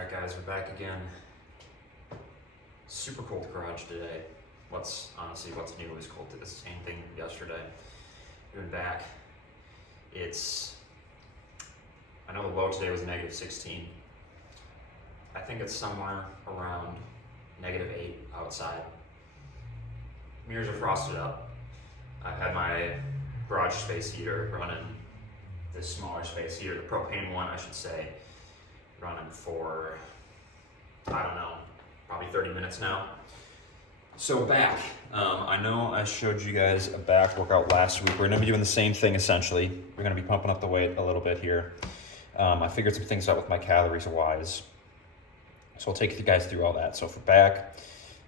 Alright guys, we're back again. Super cold garage today. What's new is cold. Did the same thing yesterday. We're back. I know the low today was -16. I think it's somewhere around -8 outside. Mirrors are frosted up. I've had my garage space heater running, this smaller space heater, the propane one I should say, running for, I don't know, probably 30 minutes now. So back, I know I showed you guys a back workout last week. We're gonna be doing the same thing essentially. We're gonna be pumping up the weight a little bit here. I figured some things out with my calories wise. So I'll take you guys through all that. So for back,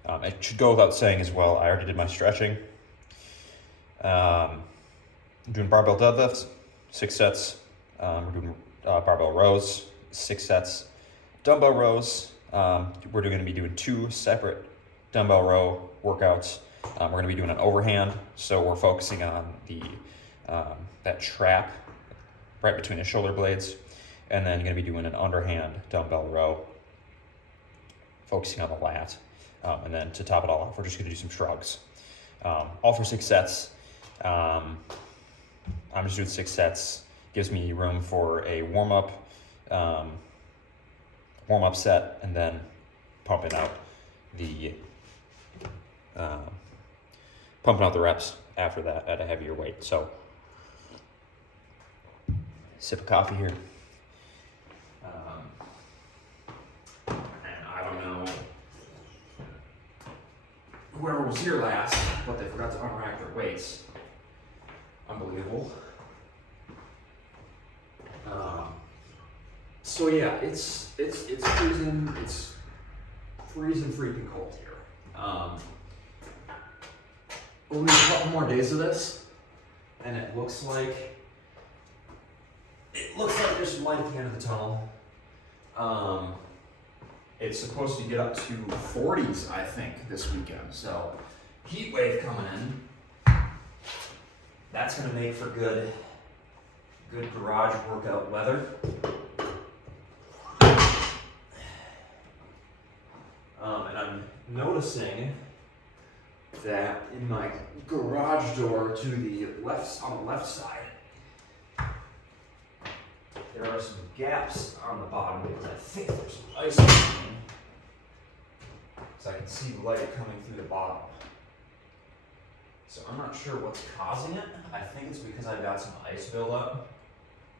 it should go without saying as well, I already did my stretching. I'm doing barbell deadlifts, 6 sets. We're doing barbell rows, 6 sets. Dumbbell rows, we're going to be doing 2 separate dumbbell row workouts. We're going to be doing an overhand, so we're focusing on the that trap right between the shoulder blades, and then you're going to be doing an underhand dumbbell row, focusing on the lat. And then to top it all off, we're just going to do some shrugs. All for 6 sets. I'm just doing 6 sets. Gives me room for a warm-up set, and then pumping out the reps after that at a heavier weight. So, sip of coffee here. And I don't know whoever was here last, but they forgot to unrack their weights. Unbelievable. So yeah, it's freezing. It's freezing freaking cold here. Only a couple more days of this, and it looks like there's some light at the end of the tunnel. It's supposed to get up to 40s, I think, this weekend. So, heat wave coming in. That's gonna make for good garage workout weather. And I'm noticing that in my garage door to the left, on the left side, there are some gaps on the bottom because I think there's some ice coming. So I can see the light coming through the bottom. So I'm not sure what's causing it. I think it's because I've got some ice buildup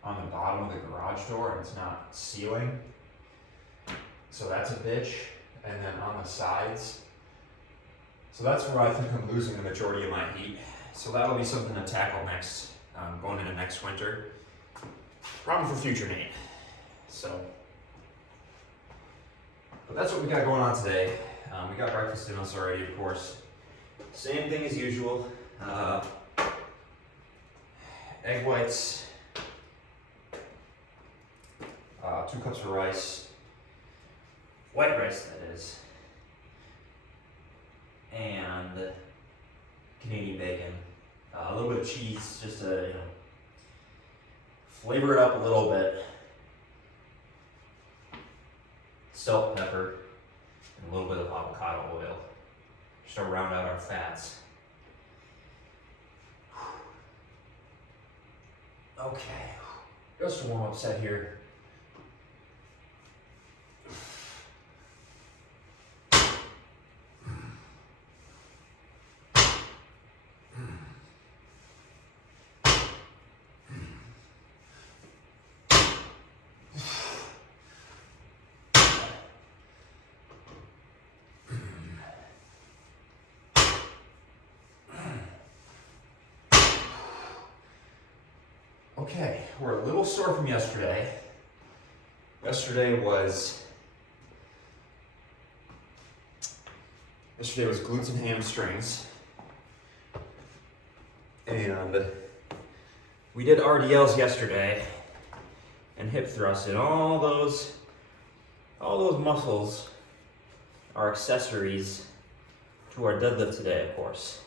on the bottom of the garage door and it's not sealing. So that's a bitch. And then on the sides. So that's where I think I'm losing the majority of my heat. So that'll be something to tackle next, going into next winter. Problem for future Nate. So, but that's what we got going on today. We got breakfast in us already, of course. Same thing as usual. Egg whites, 2 cups of rice, white rice that is, and Canadian bacon, a little bit of cheese, just to flavor it up a little bit, salt, pepper, and a little bit of avocado oil, just to round out our fats. Okay, just a warm-up set here. Okay, we're a little sore from yesterday. Yesterday was glutes and hamstrings. And we did RDLs yesterday and hip thrusts, and all those muscles are accessories to our deadlift today, of course.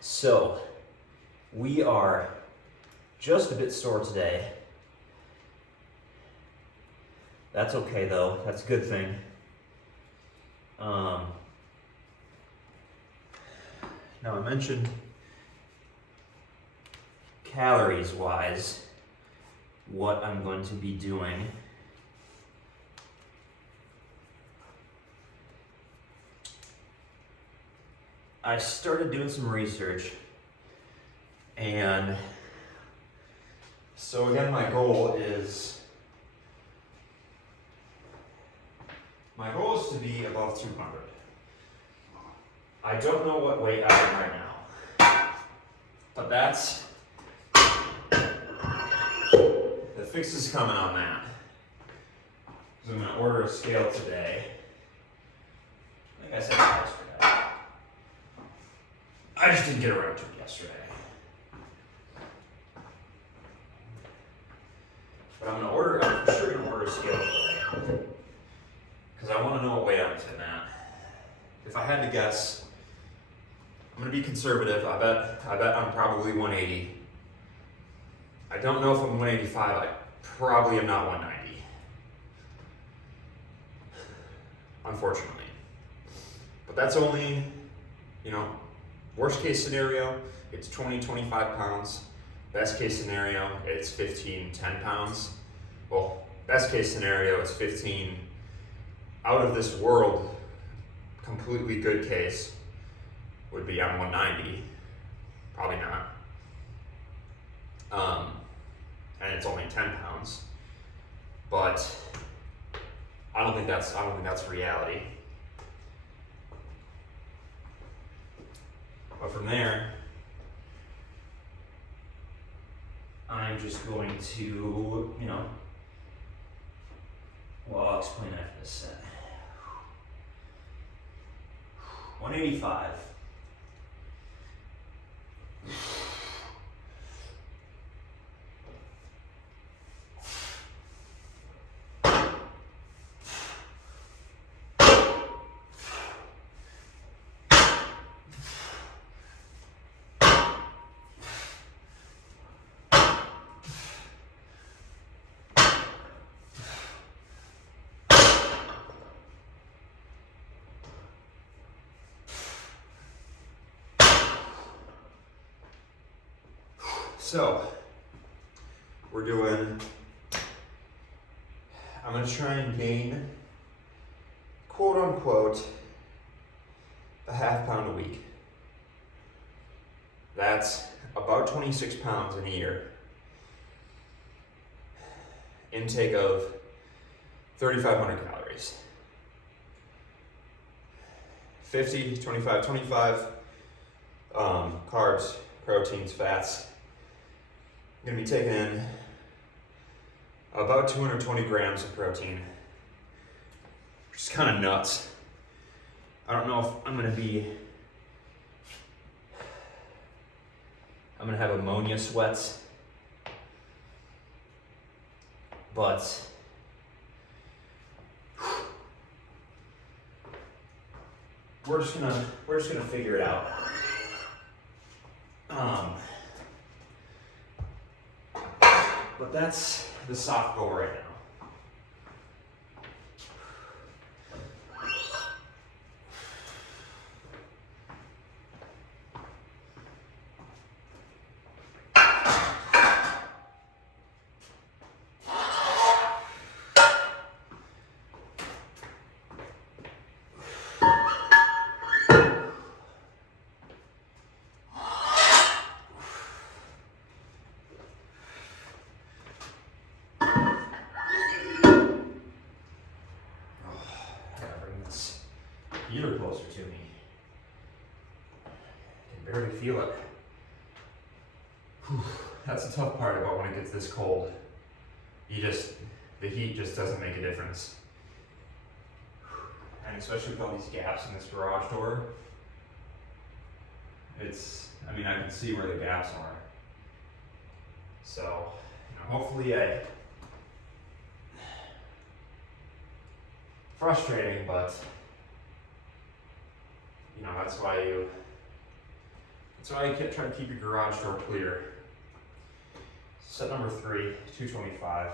So, we are just a bit sore today. That's okay though, that's a good thing. Now I mentioned calories wise, what I'm going to be doing. I started doing some research, and so again, my goal is to be above 200. I don't know what weight I am right now, but that's, the fix is coming on that. So I'm gonna order a scale today. I think I said that yesterday. I just didn't get around to it yesterday. But I'm for sure gonna order a scale today, because I want to know what weight I'm sitting at. If I had to guess, I'm gonna be conservative. I bet I'm probably 180. I don't know if I'm 185. I probably am not 190. Unfortunately. But that's only, worst case scenario, it's 20, 25 pounds. Best case scenario, it's 15, 10 pounds. Well, best case scenario, it's 15 out of this world. Completely good case would be I'm 190. Probably not. And it's only 10 pounds. But I don't think that's reality. But from there, I'm just going to, I'll explain after this set. 185. So, I'm going to try and gain, quote unquote, a half pound a week. That's about 26 pounds in a year. Intake of 3,500 calories. 50, 25, 25, carbs, proteins, fats. I'm going to be taking in about 220 grams of protein, which is kind of nuts. I don't know if I'm going to have ammonia sweats, but we're just gonna figure it out. But that's the soft goal right now. You're closer to me. I can barely feel it. Whew. That's the tough part about when it gets this cold. The heat just doesn't make a difference. And especially with all these gaps in this garage door, I can see where the gaps are. So, hopefully frustrating, but that's why you try to keep your garage door clear. Set number 3, 225.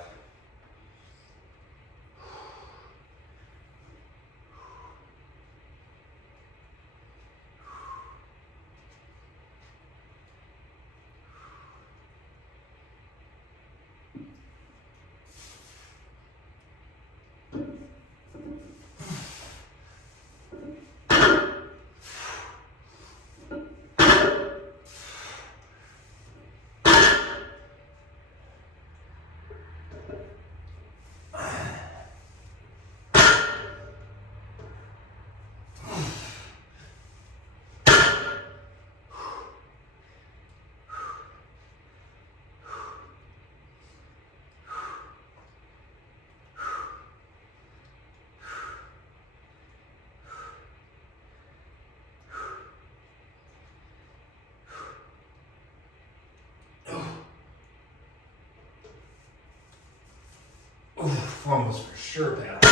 Foam was for sure bad.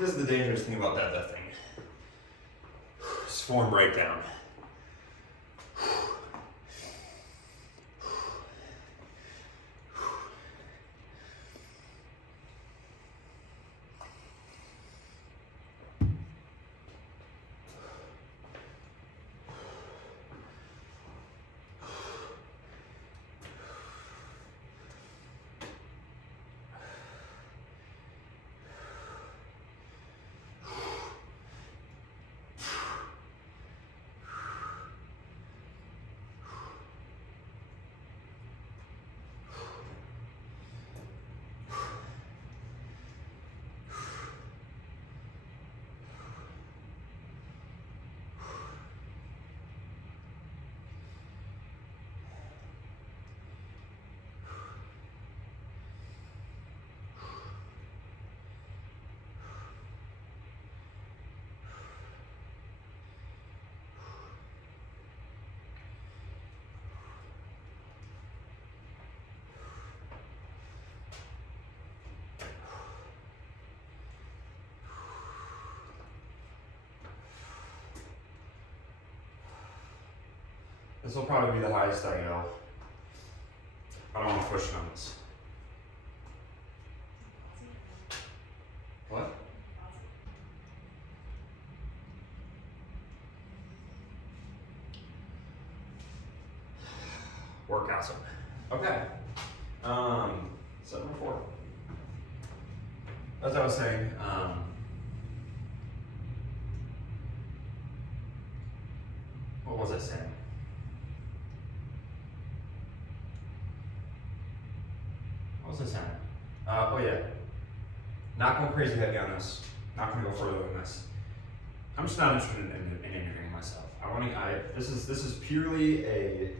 This is the dangerous thing about deadlifting. Just form breakdown. This will probably be the highest I go. I don't want to push it on this. What? Workout zone. Okay. 7 or 4. As I was saying, what was I saying? What was I saying? Oh yeah. Not going crazy heavy on this. Not going to go further than this. I'm just not interested in injuring myself. This is purely a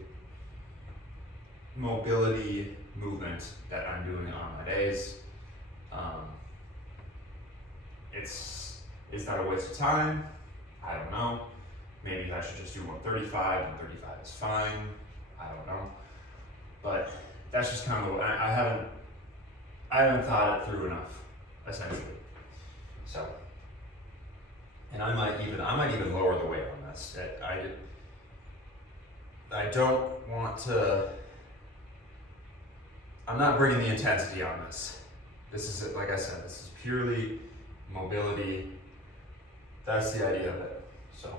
mobility movement that I'm doing on my days. Is that a waste of time? I don't know. Maybe I should just do 135 and 35 is fine. I don't know. But that's just kind of I haven't thought it through enough, essentially. So, and I might even lower the weight on this. I don't want to. I'm not bringing the intensity on this. This is, like I said, this is purely mobility. That's the idea of it. So.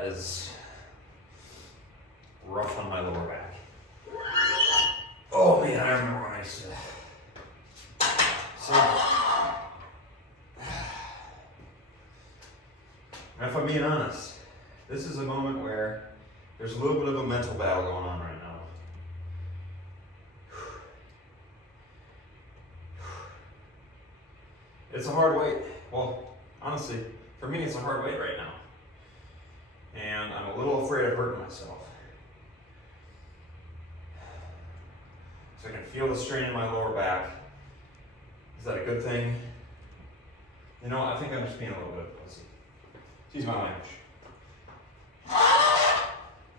Is rough on my lower back. Oh man, I remember when I used to. So, if I'm being honest, this is a moment where there's a little bit of a mental battle going on right now. It's a hard weight. Well, honestly, for me, it's a hard weight right now. And I'm a little afraid of hurting myself. So I can feel the strain in my lower back. Is that a good thing? You know, I think I'm just being a little bit of a pussy. Excuse my language. I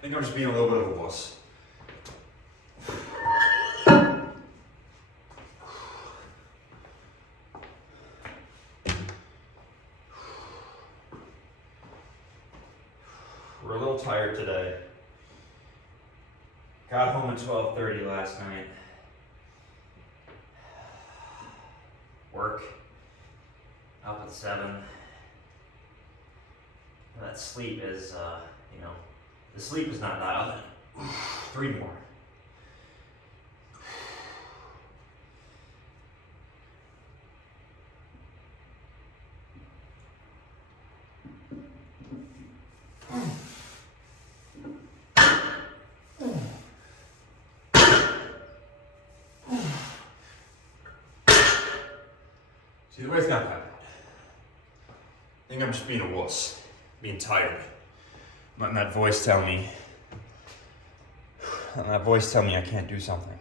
think I'm just being a little bit of a wuss. We're a little tired today. Got home at 12:30 last night. Work up at 7. that sleep is, the sleep is not dialed in. 3 more. Either way, it's not that bad. I think I'm just being a wuss, being tired. Letting that voice tell me I can't do something.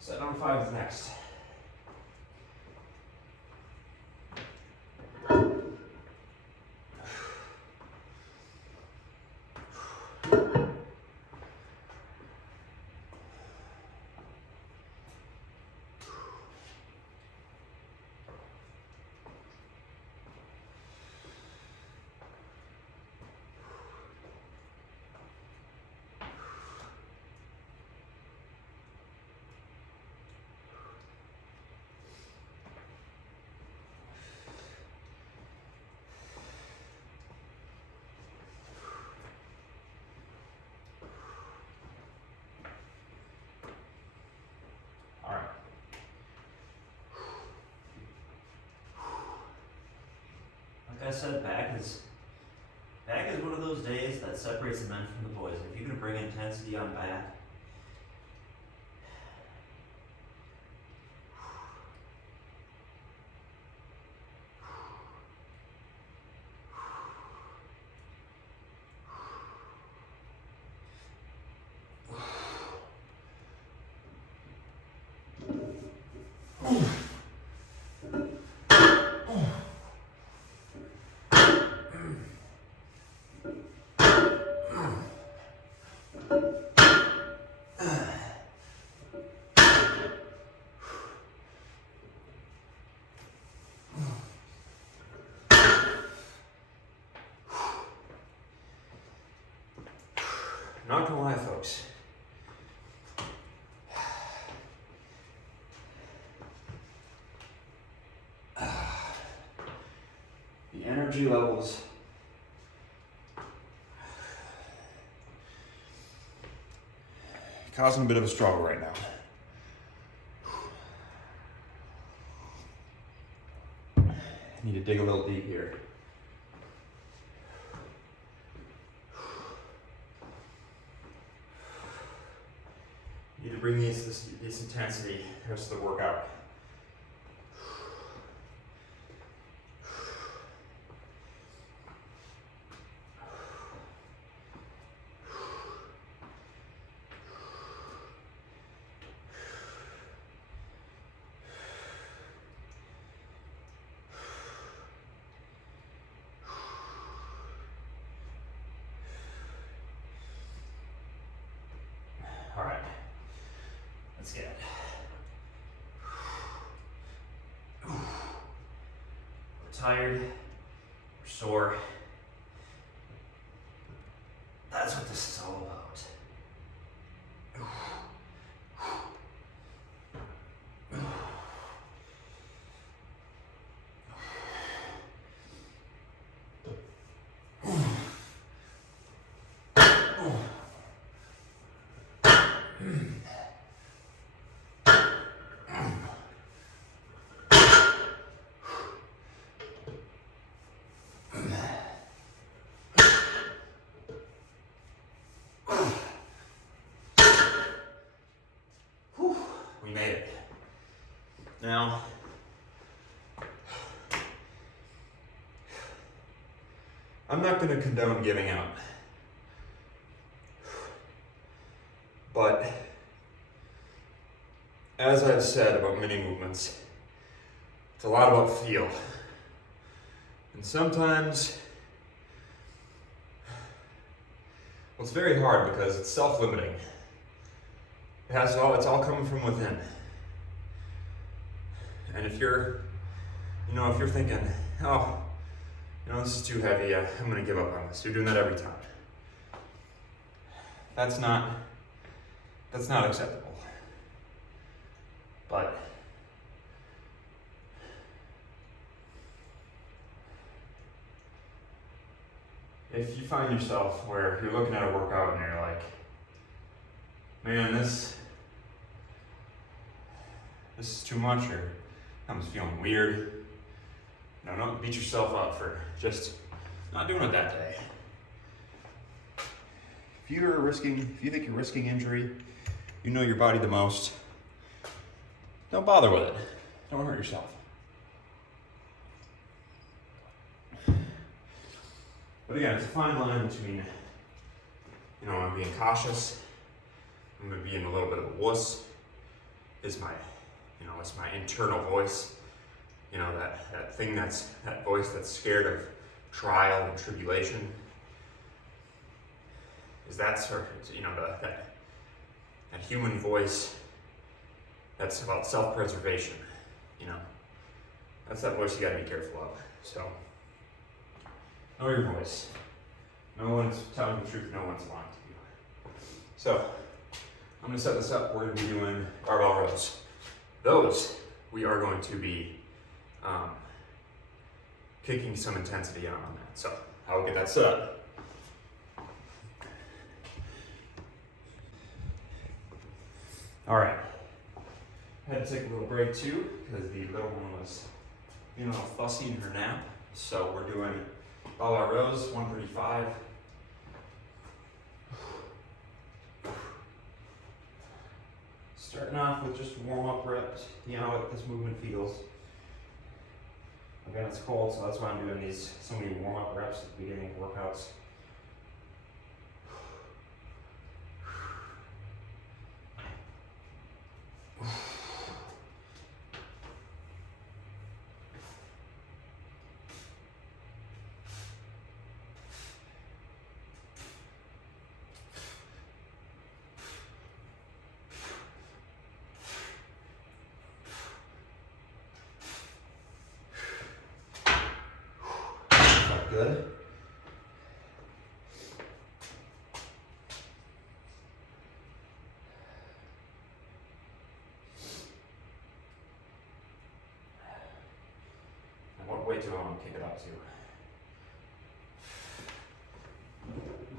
Set number 5 is next. Like I said, back is one of those days that separates the men from the boys. If you're going to bring intensity on back, not gonna lie, folks. The energy levels causing a bit of a struggle right now. I need to dig a little deep here. Need to bring this intensity the rest of the workout. All right. Let's get it. We're tired, we're sore. That's what this is all about. We made it. Now, I'm not going to condone giving up, but as I've said about mini movements, it's a lot about feel. And sometimes, well, it's very hard because it's self-limiting. It's all coming from within. And if you're, if you're thinking, oh, this is too heavy, I'm gonna give up on this. You're doing that every time. That's not acceptable. But if you find yourself where you're looking at a workout and you're like, man, this is too much, or I'm just feeling weird, don't beat yourself up for just not doing it that day. If you think you're risking injury, you know your body the most, don't bother with it. Don't hurt yourself. But again, it's a fine line between, I'm being cautious, I'm being a little bit of a wuss, it's my internal voice, that voice that's scared of trial and tribulation. Is that sort of, that human voice that's about self-preservation, that's that voice you gotta be careful of. So, know your voice. No one's telling the truth, no one's lying to you. So, I'm gonna set this up. We're gonna be doing barbell rows. Those, we are going to be kicking some intensity on that. So, I will get that set up. All right. I had to take a little break too, because the little one was being a little fussy in her nap. So we're doing barbell rows, 135. Starting off with just warm-up reps, what this movement feels. Again, it's cold, so that's why I'm doing so many warm-up reps at the beginning of workouts. Good. And what weight do I want to kick it up to?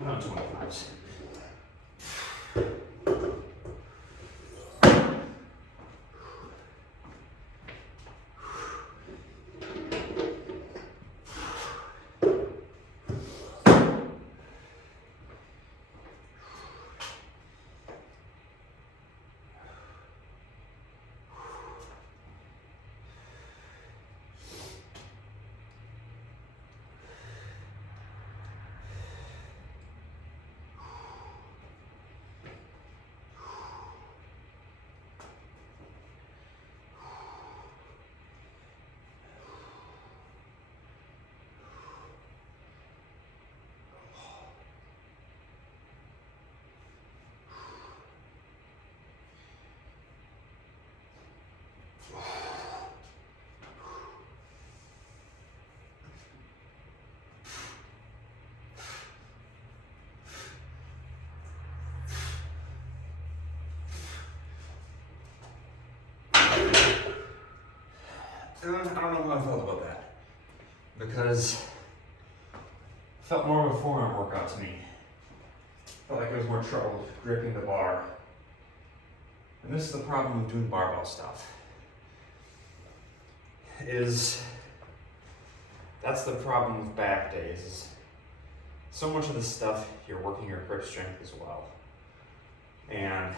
Around 25s. I don't know how I felt about that, because it felt more of a forearm workout to me. Felt like it was more trouble gripping the bar. And this is the problem with doing barbell stuff. That's the problem with back days. Is so much of this stuff you're working your grip strength as well. And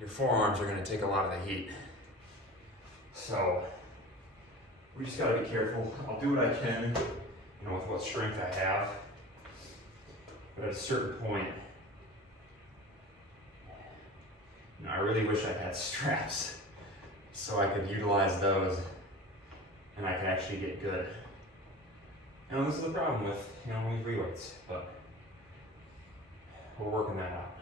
your forearms are going to take a lot of the heat. So we just gotta be careful. I'll do what I can, with what strength I have. But at a certain point, I really wish I had straps so I could utilize those and I could actually get good. This is the problem with, with free weights, but we're working that out.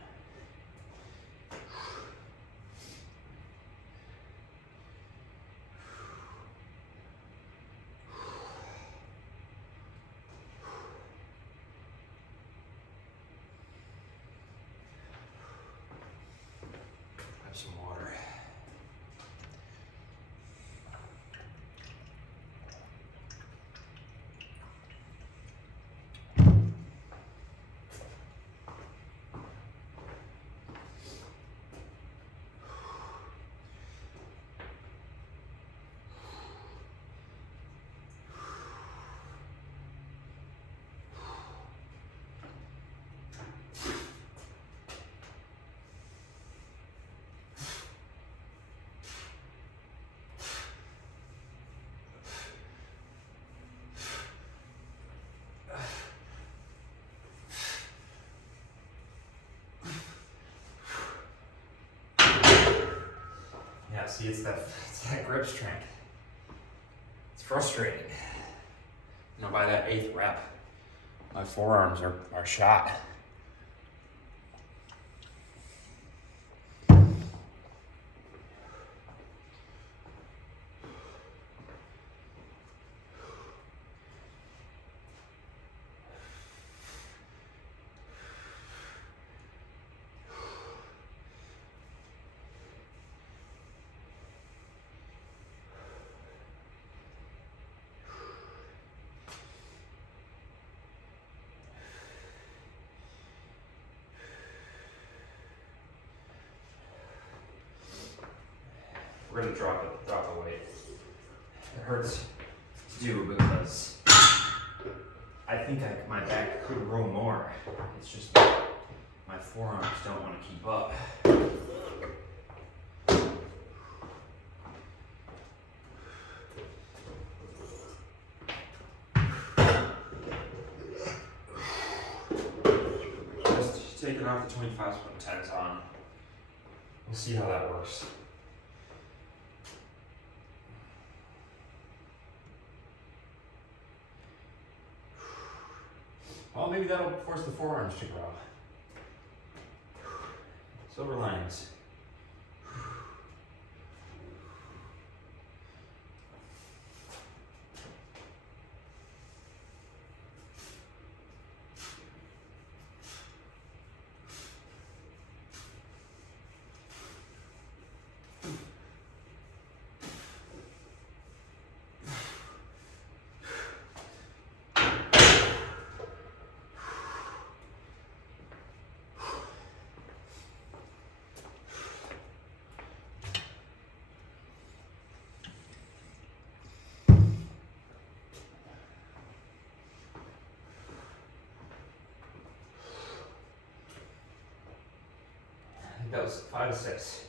Yeah, see, it's that grip strength. It's frustrating. You know, by that 8th rep, my forearms are shot. We're gonna drop the weight. It hurts to do because I think my back could roll more. It's just that my forearms don't want to keep up. Just taking off the 25-10s on. We'll see how that works. Well, maybe that'll force the forearms to grow. Silver linings. That was 5 to 6.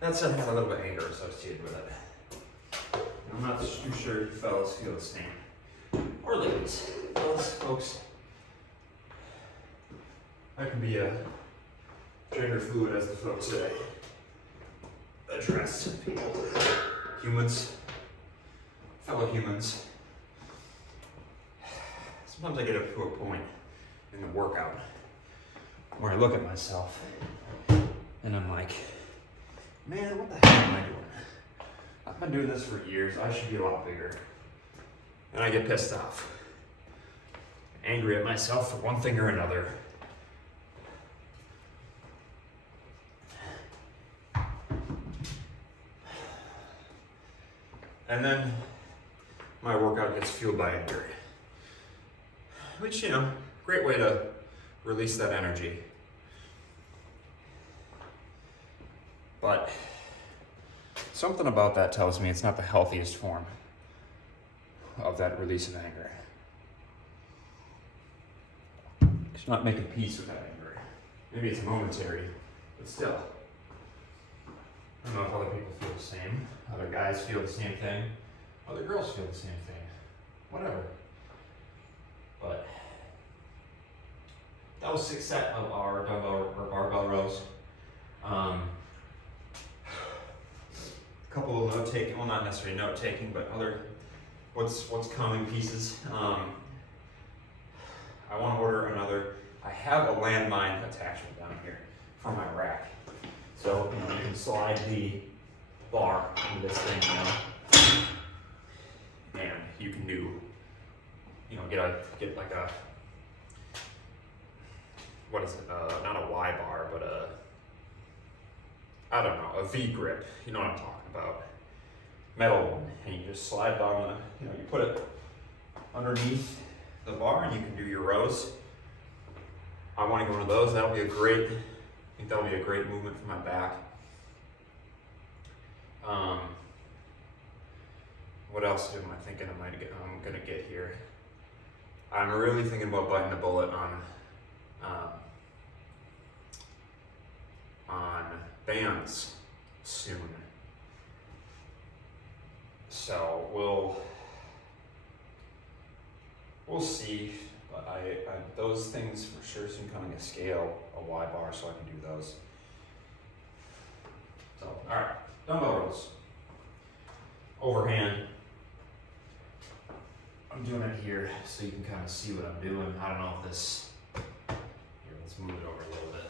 That said, I had a little bit of anger associated with it. I'm not too sure you fellas feel the same. Or ladies. Fellas, folks, that can be a gender fluid, as the folks say. Address to people. Humans. Fellow humans. Sometimes I get up to a point in the workout where I look at myself and I'm like, man, what the hell am I doing? I've been doing this for years. I should be a lot bigger. And I get pissed off. Angry at myself for one thing or another. And then my workout gets fueled by anger. Which, you know, great way to release that energy. But something about that tells me it's not the healthiest form of that release of anger. It's not making peace with that anger. Maybe it's momentary, but still. I don't know if other people feel the same. Other guys feel the same thing. Other girls feel the same thing. Whatever. But that was 6 sets of our dumbbell or barbell rows. Couple of note taking, well, not necessarily note taking, but other what's coming pieces. I want to order another. I have a landmine attachment down here for my rack, so you know, you can slide the bar into this thing, you know, and you can do, you know, get like a what is it? Not a Y bar, but I don't know, a V grip. You know what I'm talking about? Metal one, and you just slide down the, you put it underneath the bar, and you can do your rows. I want to go into those. That'll be a great. I think that'll be a great movement for my back. What else am I thinking I'm gonna get here? I'm really thinking about biting the bullet on bands soon. So we'll see. But I those things for sure seem coming to scale, a Y bar, so I can do those. So all right, dumbbell rows. Overhand. I'm doing it here so you can kind of see what I'm doing. I don't know if this, here, let's move it over a little bit.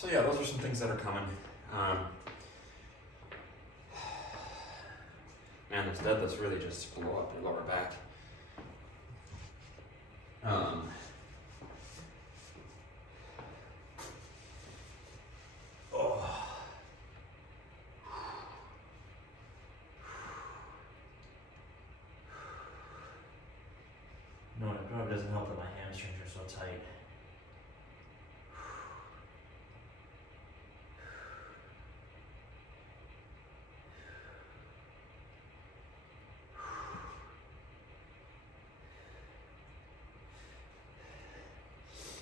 So yeah, those are some things that are coming. Man, this deadlifts really just blow up your lower back. No, it probably doesn't help that my hamstrings are so tight.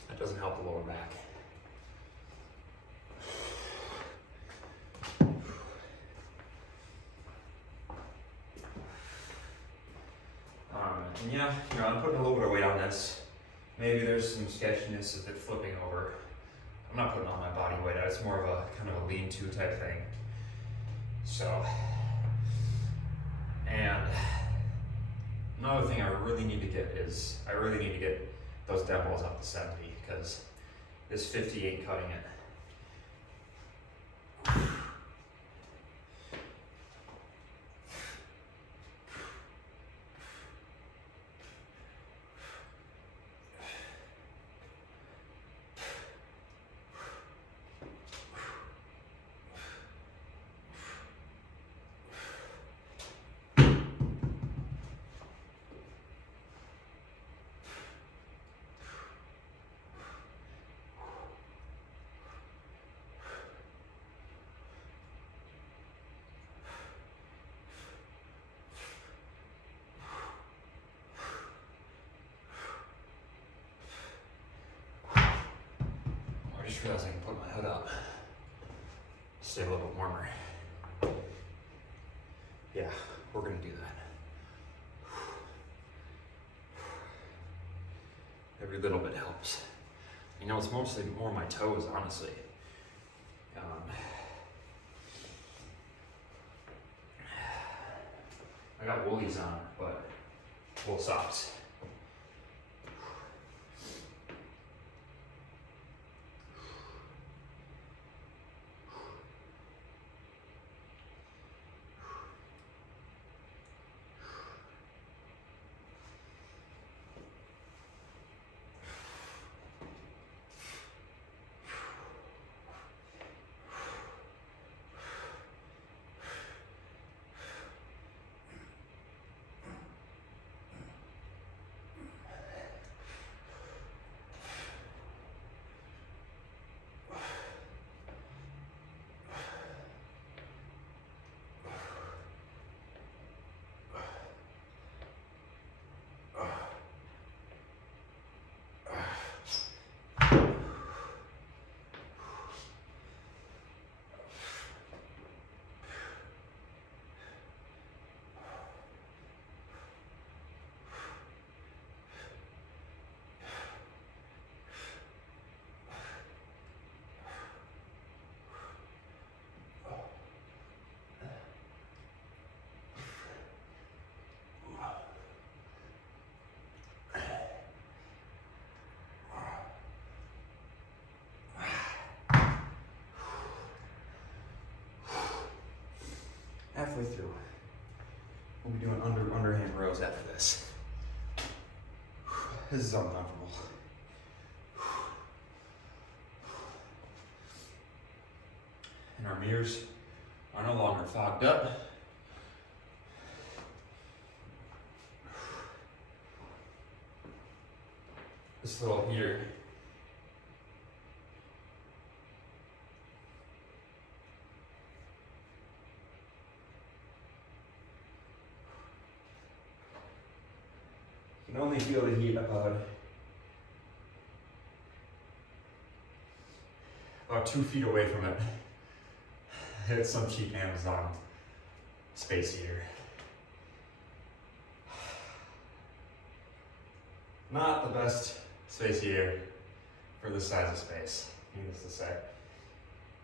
That doesn't help the lower back. And yeah, I'm putting a little bit of weight on this. Maybe there's some sketchiness of it flipping over. I'm not putting all my body weight on. It's more of a kind of a lean-to type thing. So, and another thing I really need to get is, I really need to get those dumbbells up to 70 because this 50 ain't cutting it. I just realized I can put my hood up, stay a little bit warmer. Yeah, we're gonna do that. Every little bit helps. It's mostly more my toes, honestly. I got woolies on, but wool socks. halfway through. We'll be doing underhand rows after this. This is uncomfortable. And our mirrors are no longer fogged up. This little heater you can only feel the heat about 2 feet away from it. It's some cheap Amazon space heater. Not the best space heater for this size of space, needless to say.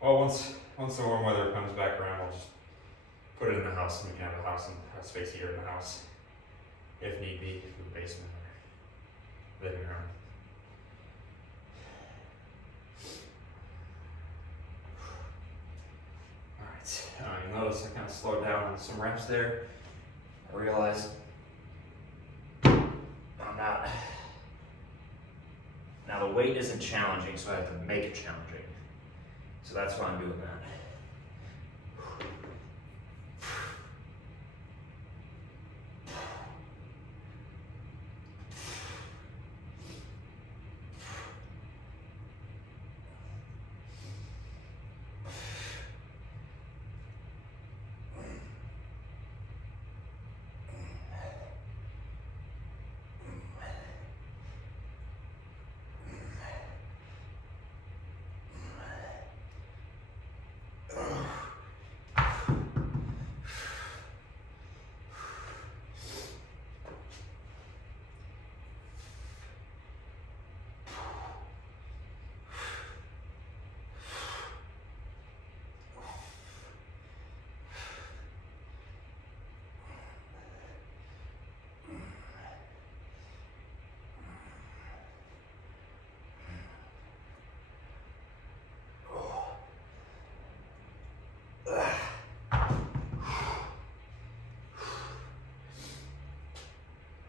Well, once the warm weather comes back around, we'll just put it in the house and we can have a space heater in the house, if need be, for the basement or living room. Alright, you notice I kind of slowed down on some reps there. I realized I'm not. Now the weight isn't challenging, so I have to make it challenging. So that's why I'm doing that.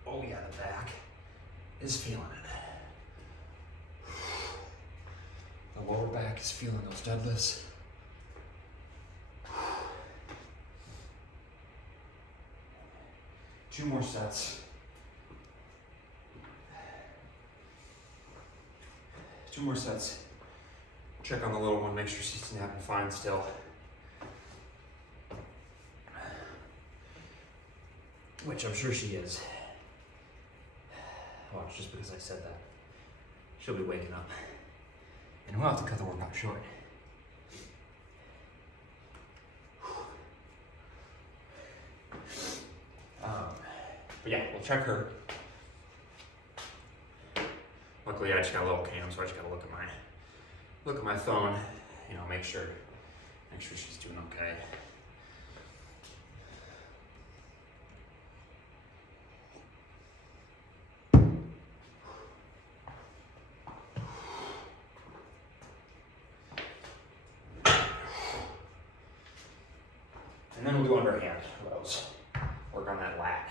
Oh yeah, the back is feeling it. The lower back is feeling those deadlifts. Two more sets. Two more sets. Check on the little one, make sure she's snapping fine still. Which I'm sure she is. Watch, just because I said that. She'll be waking up. And we'll have to cut the workout short. But yeah, we'll check her. Luckily I just got a little cam, so I just gotta look at my phone, you know, make sure she's doing okay. And then we'll do underhand rows. Work on that lat.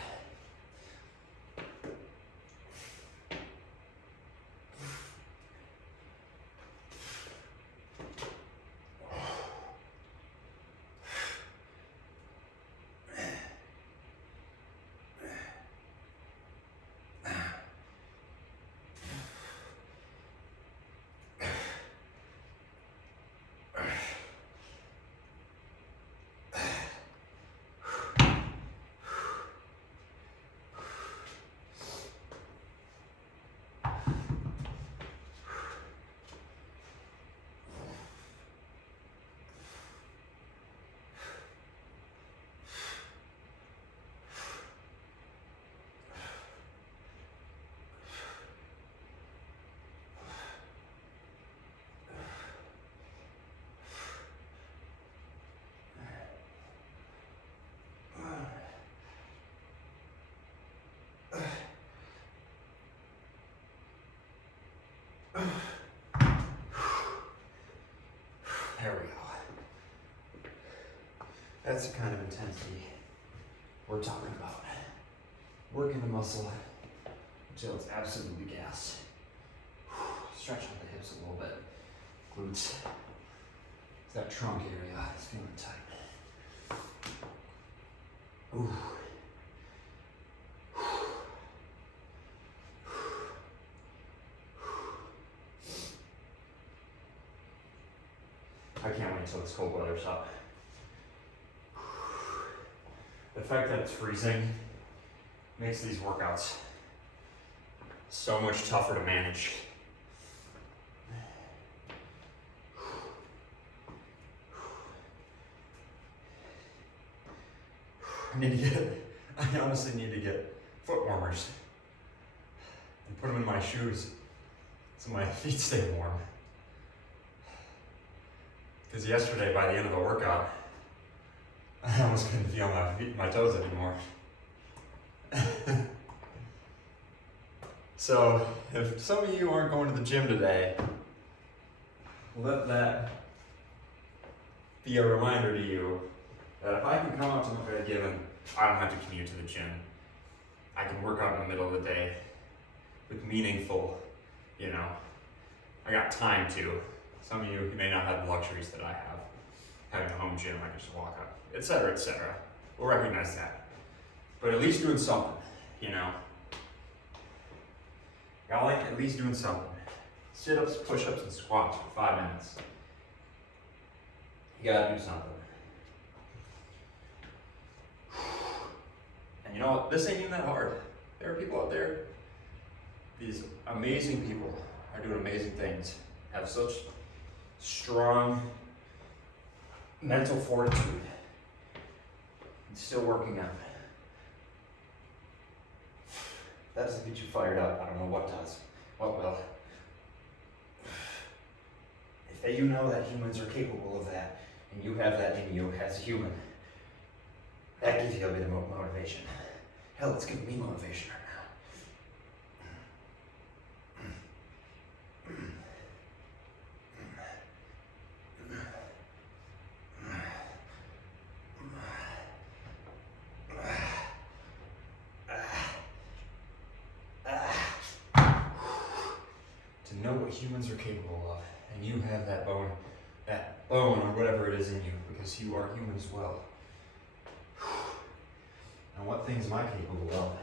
There we go. That's the kind of intensity we're talking about. Working the muscle until it's absolutely gassed. Stretch out the hips a little bit. Glutes. That trunk area is feeling tight. Ooh. I can't wait until this cold weather's up. The fact that it's freezing makes these workouts so much tougher to manage. I honestly need to get foot warmers and put them in my shoes so my feet stay warm. Because yesterday, by the end of the workout, I almost couldn't feel my toes anymore. So, if some of you aren't going to the gym today, let that be a reminder to you that if I can come up to my given, I don't have to commute to the gym. I can work out in the middle of the day with meaningful, I got time to. Some of you may not have the luxuries that I have. Having a home gym, I can just walk up, etc., etc. We'll recognize that. But at least doing something, I like at least doing something. Sit-ups, push-ups, and squats for 5 minutes. You gotta do something. And you know what? This ain't even that hard. There are people out there, these amazing people are doing amazing things, have such strong mental fortitude, and still working out. That doesn't get you fired up. I don't know what does. What will? If you know that humans are capable of that, and you have that in you as a human, that gives you a bit of motivation. Hell, it's giving me motivation right now. To know what humans are capable of, and you have that bone or whatever it is in you, because you are human as well. And what things am I capable of?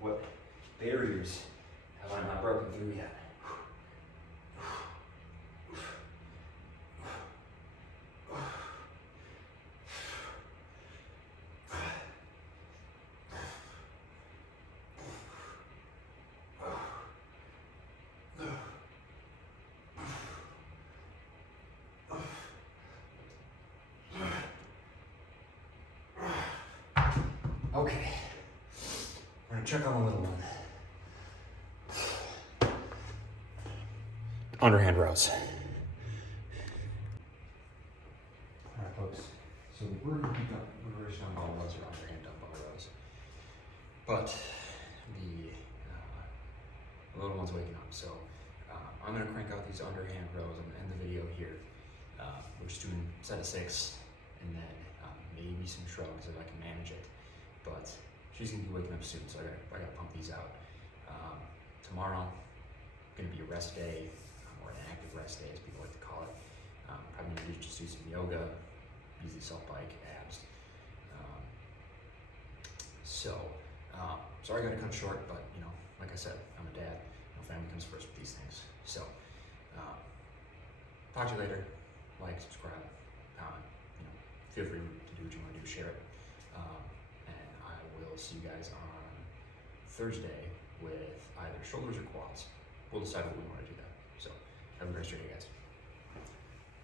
What barriers have I not broken through yet? Okay, we're gonna check on the little one. Underhand rows. All right, folks. So we're gonna pick up reverse dumbbell rows or underhand dumbbell rows, but the little one's waking up. So I'm gonna crank out these underhand rows. I'm gonna end the video here. We're just doing a set of 6, and then maybe some shrugs if I can manage it. But she's gonna be waking up soon, so I gotta pump these out. Tomorrow, gonna be a rest day, or an active rest day, as people like to call it. Probably gonna just do some yoga, easy self-bike, abs. Sorry I gotta cut short, but like I said, I'm a dad. Family comes first with these things. So, talk to you later. Like, subscribe. Feel free to do what you want to do. Share it. We'll see you guys on Thursday with either shoulders or quads. We'll decide what we want to do then. So have a great day, guys.